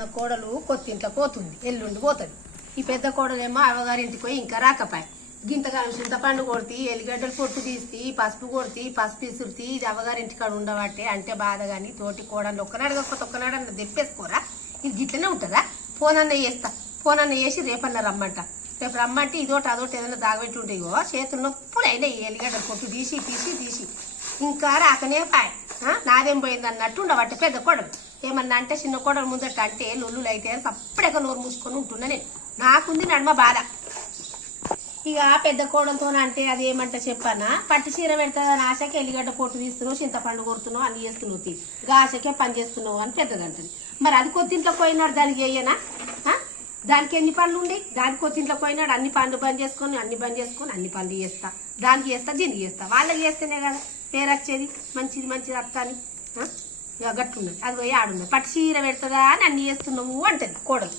నా కోడలు కొత్తింట్లో పోతుంది, ఎల్లుండి పోతుంది. ఈ పెద్ద కోడలేమో అవ్వగారింటికి పోయి ఇంకా రాకపాయి. గింతకాలం చింతపండు కొడితే, ఎల్లిగడ్డలు పొట్టు తీసి, పసుపు కొడితే, పసుపు ఇసురుతి, ఇది అవ్వగారింటికాడ ఉండబట్టే అంటే బాధ. కానీ తోటి కోడలు ఒక్కనాడు తెప్పేసుకోరా, ఇది గిట్లనే ఉంటుందా? ఫోన్ అన్న చేస్తా, ఫోన్ అన్న చేసి రేపన్న రమ్మంట. రేపు రమ్మంటే ఇదోటి అదోటి ఏదైనా దాగబెట్టి ఉంటాయో, చేతులు నొప్పులు అయినాయి ఎల్లిగడ్డలు పొట్టు తీసి ఇంకా రాకనే పాయ్. నాదేం పోయింది అన్నట్టు ఉండబట్టే పెద్ద కోడలు. ఏమన్నా అంటే చిన్న కోడలు ముందట అంటే లొల్లులు అయితే సప్పుడేక నోరు మూసుకొని ఉంటున్నా నేను. నాకుంది నడుమ బాధ. ఇక పెద్ద కోడలతో అంటే అది ఏమంటే చెప్పానా, పట్టు చీర పెడతాదని ఆశకి ఎల్లిగడ్డ పొట్టు తీస్తున్నావు, చింతపండు కొడుతున్నావు, అన్ని చేస్తున్నావు, ఆశకే పని చేస్తున్నావు అని పెద్దదంటది. మరి అది కొత్తింట్లో పోయినాడు, దానికి వేయనా? దానికి ఎన్ని పనులు ఉండే? దానికి కొత్తింట్లో పోయినాడు, అన్ని పనులు బంద్ చేసుకొని అన్ని పనులు చేస్తా, దానికి చేస్తా, దీనికి చేస్తా. వాళ్ళకి చేస్తేనే కదా పేరు వచ్చేది, మంచిది అత్తా అని. ఇక గట్టున్నది, అది పోయి ఆడున్నది. పట్టు చీర పెడతాదా అని అన్ని చేస్తున్నావు అంటది కోడలు.